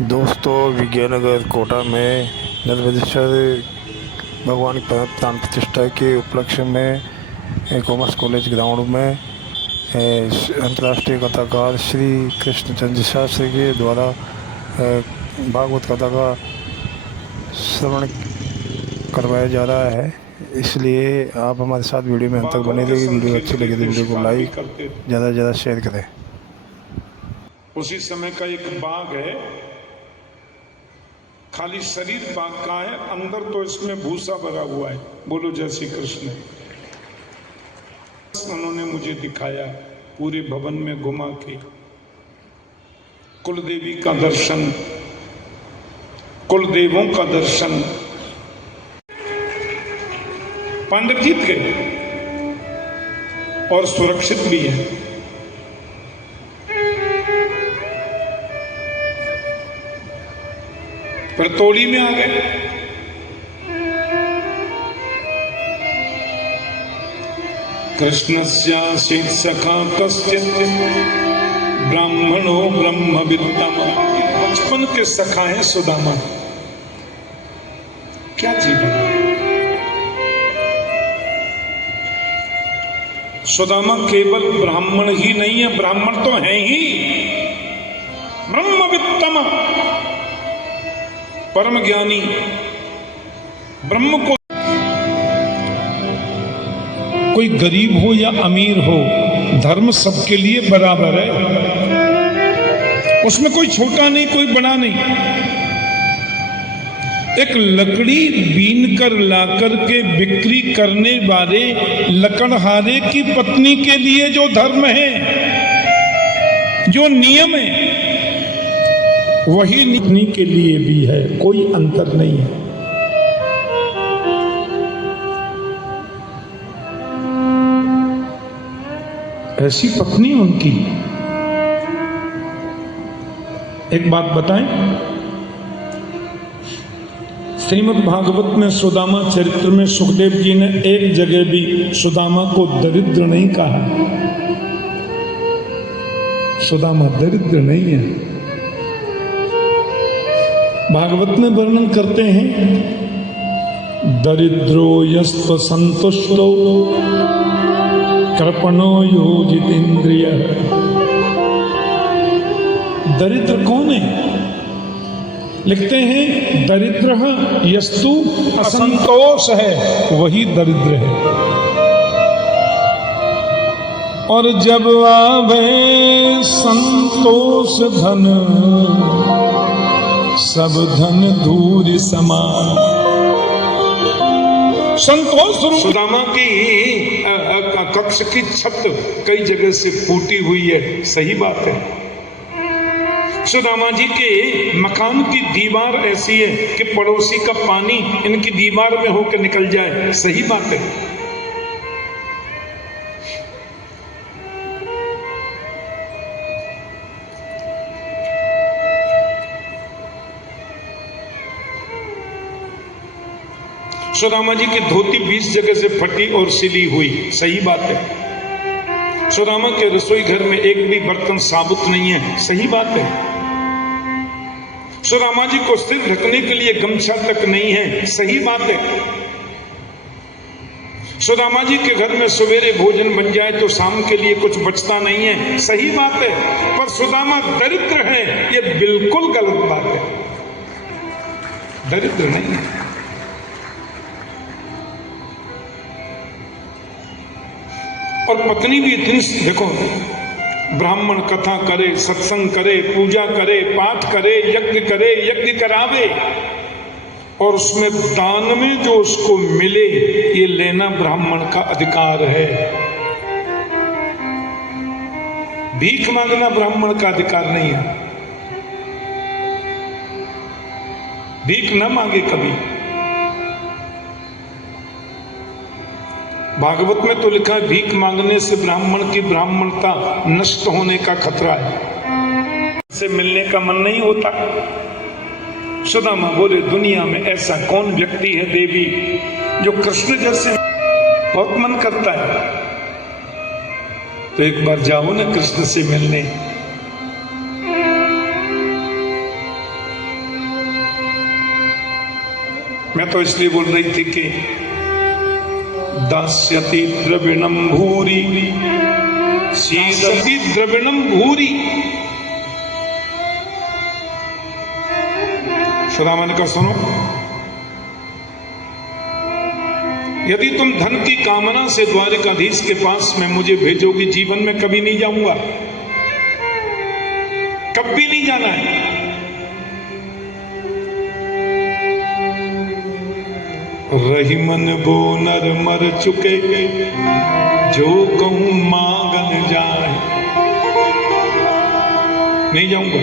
दोस्तों, विज्ञाननगर कोटा में नर्मदेश्वर भगवान की प्राण प्रतिष्ठा के उपलक्ष्य में कॉमर्स कॉलेज ग्राउंड में अंतर्राष्ट्रीय कथाकार श्री कृष्ण चंद्र शास्त्री के द्वारा भागवत कथा का श्रवण करवाया जा रहा है। इसलिए आप हमारे साथ वीडियो में अंत तक बने रहिए। वीडियो अच्छी लगे तो वीडियो को लाइक ज़्यादा से ज़्यादा शेयर करें। उसी समय का एक बाग है, खाली शरीर बाग का है, अंदर तो इसमें भूसा भरा हुआ है। बोलो जय श्री कृष्ण। उन्होंने मुझे दिखाया, पूरे भवन में घुमा के कुलदेवी का दर्शन, कुलदेवों का दर्शन। पांडव जीत गए और सुरक्षित भी है। फिर तोड़ी में आ गए। कृष्णस्यासीत् सखा कश्चित् ब्राह्मणो ब्रह्मविद्तम। बचपन के सखा है सुदामा। क्या जीवन है। सुदामा केवल ब्राह्मण ही नहीं है, ब्राह्मण तो है ही, ब्रह्मविद्तम, परम ज्ञानी। ब्रह्म को कोई गरीब हो या अमीर हो, धर्म सबके लिए बराबर है। उसमें कोई छोटा नहीं, कोई बड़ा नहीं। एक लकड़ी बीन कर लाकर के बिक्री करने वाले लकड़हारे की पत्नी के लिए जो धर्म है, जो नियम है, वही निकलने के लिए भी है। कोई अंतर नहीं है। ऐसी पत्नी उनकी। एक बात बताएं, श्रीमद् भागवत में सुदामा चरित्र में सुखदेव जी ने एक जगह भी सुदामा को दरिद्र नहीं कहा। सुदामा दरिद्र नहीं है। भागवत में वर्णन करते हैं, दरिद्रो यस्त्व संतुष्टो कृपणो योजितेन्द्रिय। दरिद्र कौन है? लिखते हैं, दरिद्र यस्तु असंतोष है, वही दरिद्र है। और जब आवे संतोष धन, सब धन दूर समान। संतोष सुदामा की कक्ष की छत कई जगह से फूटी हुई है, सही बात है। सुदामा जी के मकान की दीवार ऐसी है कि पड़ोसी का पानी इनकी दीवार में होकर निकल जाए, सही बात है। सुदामा जी की धोती 20 जगह से फटी और सिली हुई, सही बात है। सुदामा के रसोई घर में एक भी बर्तन साबुत नहीं है, सही बात है। सुदामा जी को सिर ढकने के लिए गमछा तक नहीं है, सही बात है। सुदामा जी के घर में सवेरे भोजन बन जाए तो शाम के लिए कुछ बचता नहीं है, सही बात है। पर सुदामा दरिद्र है, यह बिल्कुल गलत बात है। दरिद्र नहीं है। और पत्नी भी इतनी, देखो, ब्राह्मण कथा करे, सत्संग करे, पूजा करे, पाठ करे, यज्ञ करे, यज्ञ करावे, और उसमें दान में जो उसको मिले, ये लेना ब्राह्मण का अधिकार है। भीख मांगना ब्राह्मण का अधिकार नहीं है। भीख न मांगे कभी। भागवत में तो लिखा है, भीख मांगने से ब्राह्मण की ब्राह्मणता नष्ट होने का खतरा है, से मिलने का मन नहीं होता। सुदामा बोले, दुनिया में ऐसा कौन व्यक्ति है देवी जो कृष्ण जैसे बहुत मन करता है, तो एक बार जाओ ना कृष्ण से मिलने। मैं तो इसलिए बोल रही थी कि दास्यति द्रविणम भूरी सीदति द्रविणम भूरी। सुदामा ने कहा सुनो, यदि तुम धन की कामना से द्वारिकाधीश के पास में मुझे भेजोगी, जीवन में कभी नहीं जाऊंगा, कभी नहीं जाना है। रही मन वो नर मर चुके, जो कहूं मांगन जाए, नहीं जाऊंगा।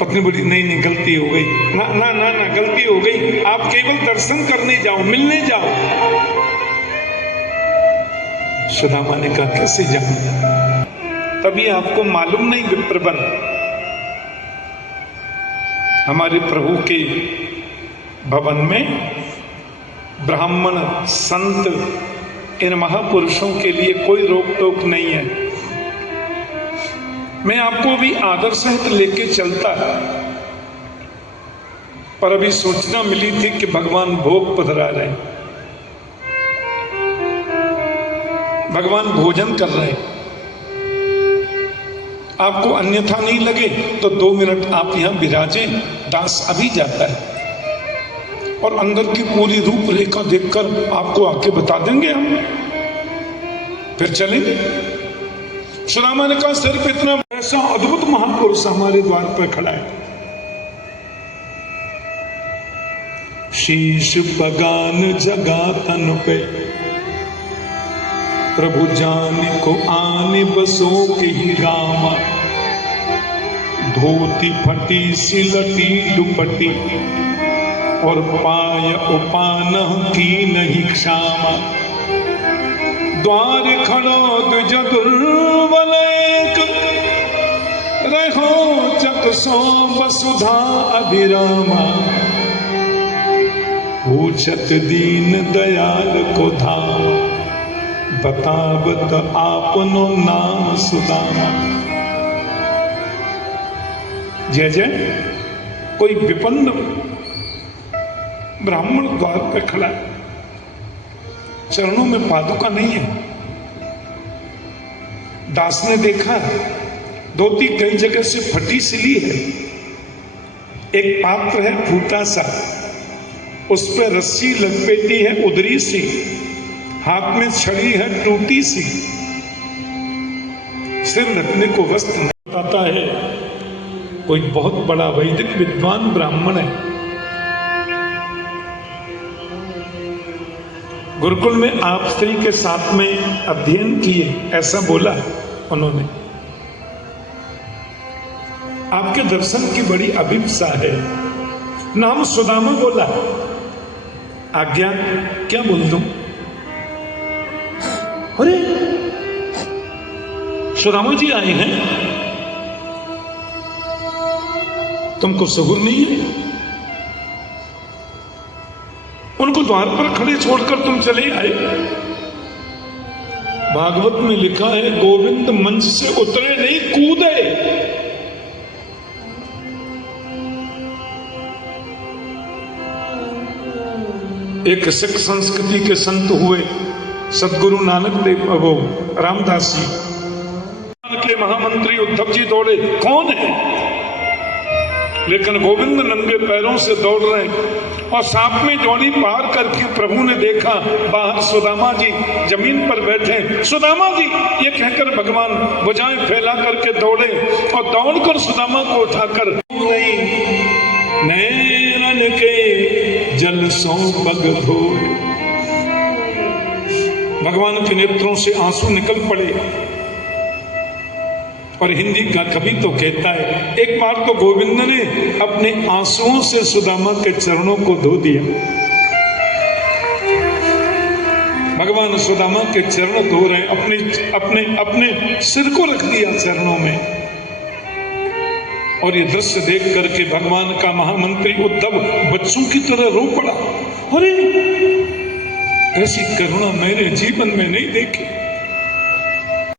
पत्नी बोली नहीं गलती हो गई, ना ना ना ना गलती हो गई, आप केवल दर्शन करने जाओ, मिलने जाओ। सुदामा ने कहा कैसे जाऊं? तभी आपको मालूम नहीं विप्रवन, हमारे प्रभु के भवन में ब्राह्मण संत इन महापुरुषों के लिए कोई रोक टोक नहीं है। मैं आपको भी आदर सहित लेके चलता, पर अभी सूचना मिली थी कि भगवान भोग पधरा रहे, भगवान भोजन कर रहे। आपको अन्यथा नहीं लगे तो 2 मिनट आप यहां विराजें, दास अभी जाता है और अंदर की पूरी रूपरेखा देखकर आपको आके बता देंगे हम, फिर चलेंगे। सुदामा ने कहा सिर्फ इतना, ऐसा अद्भुत महापुरुष हमारे द्वार पर खड़ा है। शीश पगान जगा तन पे, प्रभु जान को आने बसो के ही रामा। धोती फटी सिलटी दुपटी, और पाय उपान की नहीं क्षामा। द्वार खड़ो द्विज दुर्बल, रहो चकसो वसुधा अभिरामा। पूछत दीन दयाल को धाम, बतावत आपनो नाम सुदामा। जय जय। कोई विपन्न ब्राह्मण द्वार पर खड़ा है, चरणों में पादुका नहीं है। दास ने देखा धोती कई जगह से फटी सिली है, एक पात्र है फूटा सा, उस पर रस्सी लपेटी है उदरी सी, हाथ में छड़ी है टूटी सी, सिर ढकने को वस्त्र नहीं आता है। कोई बहुत बड़ा वैदिक विद्वान ब्राह्मण है, गुरुकुल में आप स्त्री के साथ में अध्ययन किए, ऐसा बोला उन्होंने। आपके दर्शन की बड़ी अभिप्सा है। नाम सुदामा बोला, आज्ञा क्या बोल दूं? अरे सुदामा जी आए हैं, तुमको सहूर नहीं है? उनको द्वार पर खड़े छोड़कर तुम चले आए। भागवत में लिखा है गोविंद मंच से उतरे नहीं कूदे। एक सिख संस्कृति के संत हुए सदगुरु नानक देव, वो रामदास जी के महामंत्री उद्धव जी दौड़े, कौन है? लेकिन गोविंद नंगे पैरों से दौड़ रहे और सांप में जोड़ी पार करके प्रभु ने देखा बाहर सुदामा जी जमीन पर बैठे। सुदामा जी ये कहकर भगवान भुजाएं फैला करके दौड़े और दौड़कर सुदामा को उठाकर नैनन के जल सो पग धो, भगवान के नेत्रों से आंसू निकल पड़े। और हिंदी का कवि तो कहता है, एक बार तो गोविंद ने अपने आंसुओं से सुदामा के चरणों को धो दिया। भगवान सुदामा के चरण धो रहे, अपने अपने अपने सिर को रख दिया चरणों में। और ये दृश्य देख करके भगवान का महामंत्री उद्धव बच्चों की तरह रो पड़ा। अरे ऐसी करुणा मैंने जीवन में नहीं देखी।